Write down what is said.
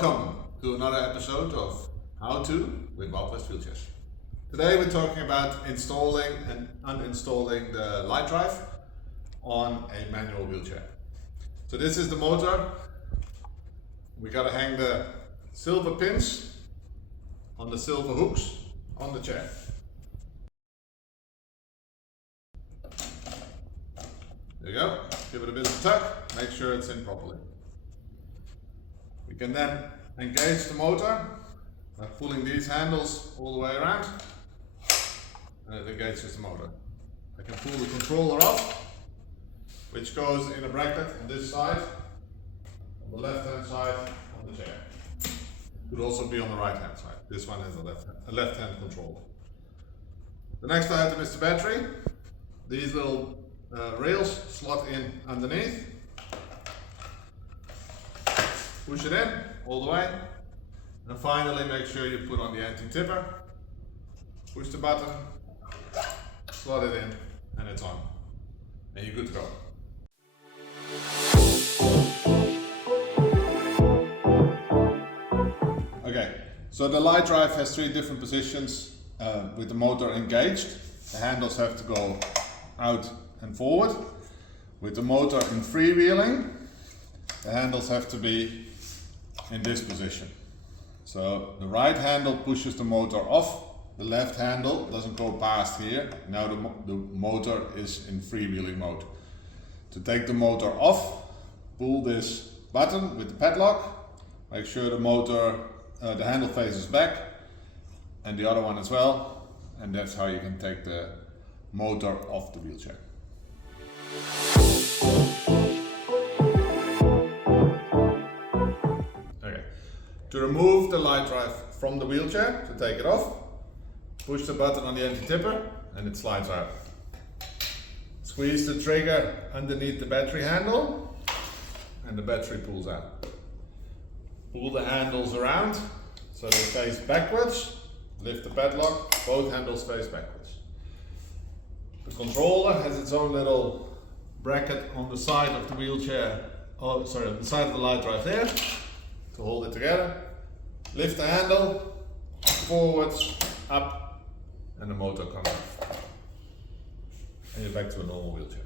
Welcome to another episode of How To with Wildwest Wheelchairs. Today we're talking about installing and uninstalling the LightDrive on a manual wheelchair. So this is the motor. We gotta hang the silver pins on the silver hooks on the chair. There you go. Give it a bit of a tug, make sure it's in properly. We can then engage the motor by pulling these handles all the way around, and it engages the motor. I can pull the controller off, which goes in a bracket on this side, on the left hand side on the chair. It could also be on the right hand side. This one has a left hand controller. The next item is the battery. These little rails slot in underneath. Push it in all the way, and finally make sure you put on the anti-tipper, push the button, slot it in, and it's on, and you're good to go. Okay, so the LightDrive has 3 different positions with the motor engaged. The handles have to go out and forward. With the motor in freewheeling, the handles have to be in this position. So the right handle pushes the motor off, the left handle doesn't go past here. Now the motor is in freewheeling mode. To take the motor off, pull this button with the padlock, make sure the motor, the handle faces back, and the other one as well, and that's how you can take the motor off the wheelchair. To remove the LightDrive from the wheelchair, to take it off, push the button on the anti-tipper and it slides out. Squeeze the trigger underneath the battery handle and the battery pulls out. Pull the handles around so they face backwards, lift the padlock, both handles face backwards. The controller has its own little bracket on the side of the wheelchair, on the side of the LightDrive there, to hold it together. Lift the handle, forwards, up, and the motor comes off. And you're back to a normal wheelchair.